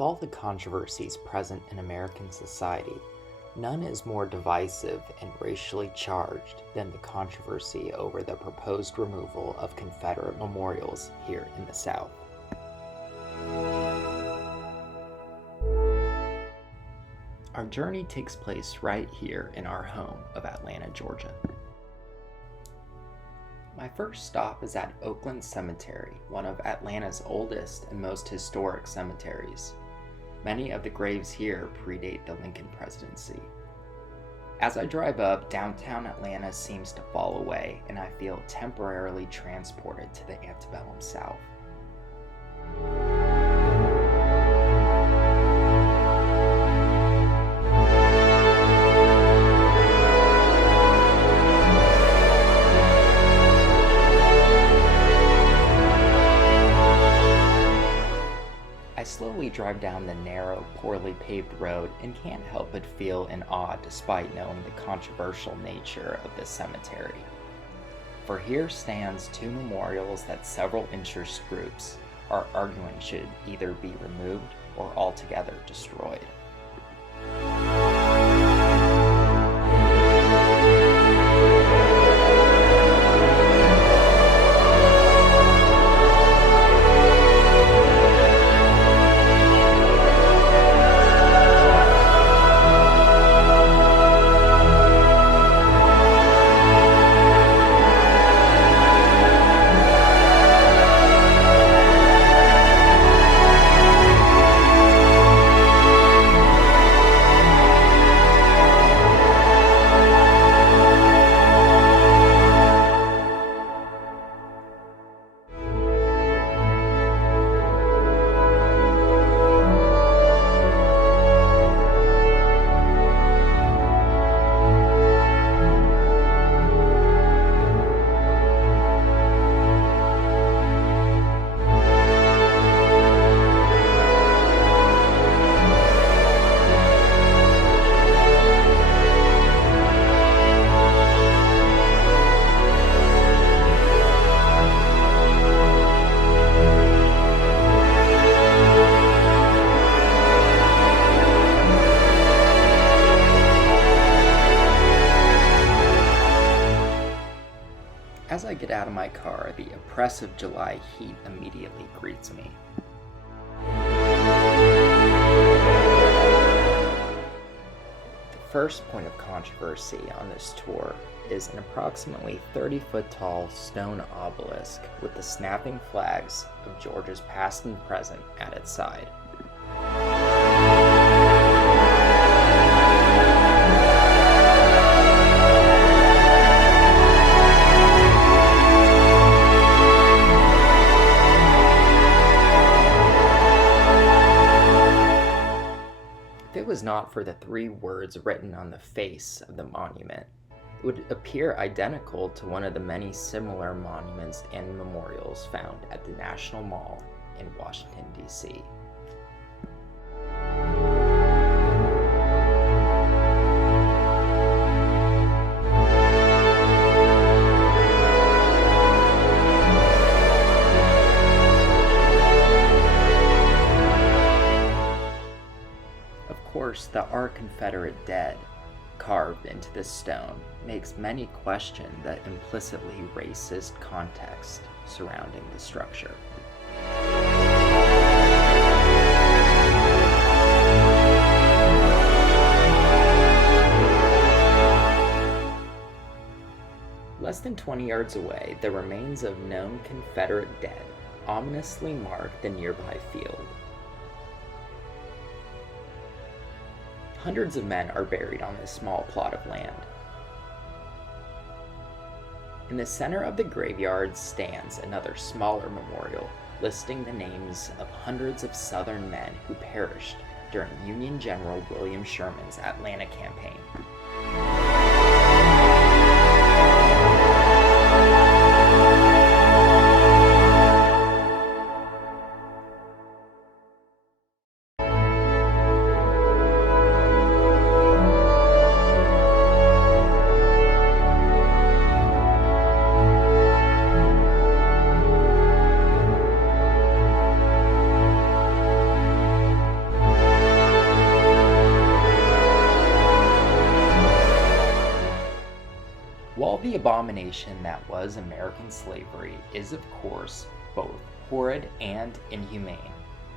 With all the controversies present in American society, none is more divisive and racially charged than the controversy over the proposed removal of Confederate memorials here in the South. Our journey takes place right here in our home of Atlanta, Georgia. My first stop is at Oakland Cemetery, one of Atlanta's oldest and most historic cemeteries. Many of the graves here predate the Lincoln presidency. As I drive up, downtown Atlanta seems to fall away, and I feel temporarily transported to the antebellum South. I slowly drive down the narrow, poorly paved road and can't help but feel in awe despite knowing the controversial nature of this cemetery. For here stands two memorials that several interest groups are arguing should either be removed or altogether destroyed. As I get out of my car, the oppressive July heat immediately greets me. The first point of controversy on this tour is an approximately 30-foot tall stone obelisk with the snapping flags of Georgia's past and present at its side. If it was not for the three words written on the face of the monument, it would appear identical to one of the many similar monuments and memorials found at the National Mall in Washington, D.C. Of course, the "Our Confederate Dead" carved into the stone makes many question the implicitly racist context surrounding the structure. Less than 20 yards away, the remains of known Confederate dead ominously mark the nearby field. Hundreds of men are buried on this small plot of land. In the center of the graveyard stands another smaller memorial listing the names of hundreds of Southern men who perished during Union General William Sherman's Atlanta campaign. the abomination that was American slavery is, of course, both horrid and inhumane,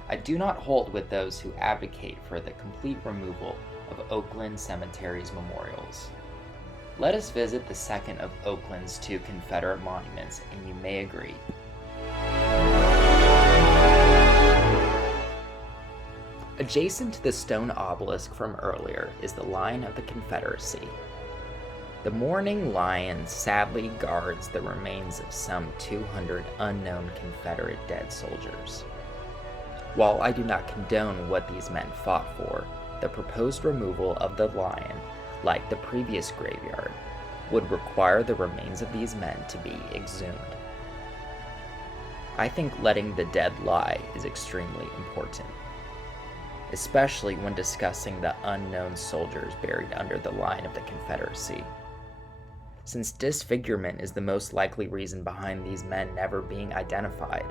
I do not hold with those who advocate for the complete removal of Oakland Cemetery's memorials. Let us visit the second of Oakland's 2 Confederate monuments, and you may agree. Adjacent to the stone obelisk from earlier is the Lion of the Confederacy. The mourning lion sadly guards the remains of some 200 unknown Confederate dead soldiers. While I do not condone what these men fought for, the proposed removal of the lion, like the previous graveyard, would require the remains of these men to be exhumed. I think letting the dead lie is extremely important, especially when discussing the unknown soldiers buried under the line of the Confederacy. Since disfigurement is the most likely reason behind these men never being identified,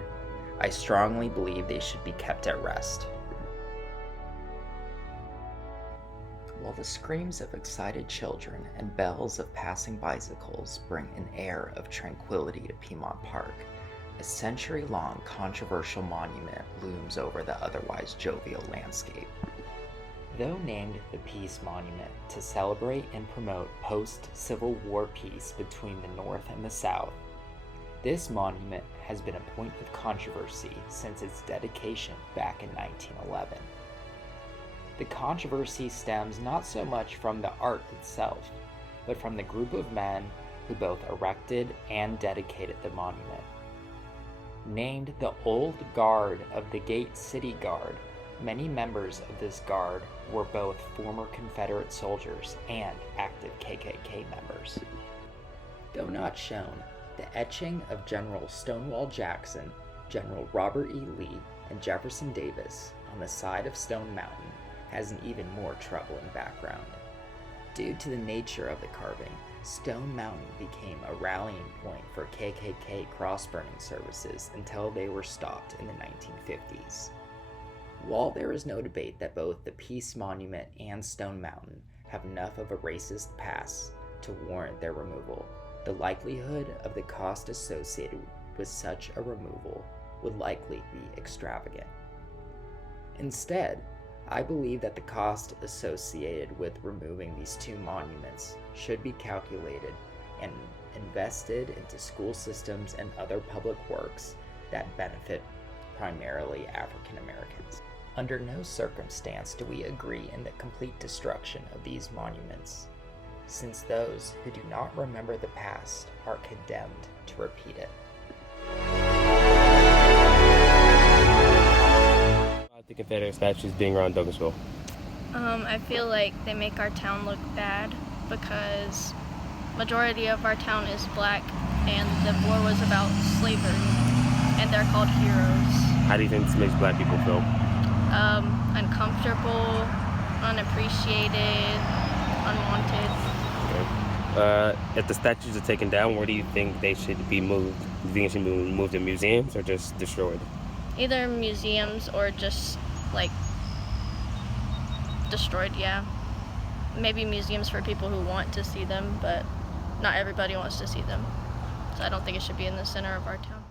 I strongly believe they should be kept at rest. While the screams of excited children and bells of passing bicycles bring an air of tranquility to Piedmont Park, a century-long controversial monument looms over the otherwise jovial landscape. Though named the Peace Monument to celebrate and promote post-Civil War peace between the North and the South, this monument has been a point of controversy since its dedication back in 1911. The controversy stems not so much from the art itself, but from the group of men who both erected and dedicated the monument. Named the Old Guard of the Gate City Guard, many members of this guard were both former Confederate soldiers and active KKK members. Though not shown, the etching of General Stonewall Jackson, General Robert E. Lee, and Jefferson Davis on the side of Stone Mountain has an even more troubling background. Due to the nature of the carving, Stone Mountain became a rallying point for KKK cross-burning services until they were stopped in the 1950s. While there is no debate that both the Peace Monument and Stone Mountain have enough of a racist past to warrant their removal, the likelihood of the cost associated with such a removal would likely be extravagant. Instead, I believe that the cost associated with removing these 2 monuments should be calculated and invested into school systems and other public works that benefit primarily African Americans. Under no circumstance do we agree in the complete destruction of these monuments, since those who do not remember the past are condemned to repeat it. The Confederate statues being around Douglasville. I feel like they make our town look bad because majority of our town is black and the war was about slavery and they're called heroes. How do you think this makes black people feel? Uncomfortable, unappreciated, unwanted. Okay. If the statues are taken down, where do you think they should be moved? Do you think it should be moved in museums or just destroyed? Either museums or just like destroyed, yeah. Maybe museums for people who want to see them, but not everybody wants to see them. So I don't think it should be in the center of our town.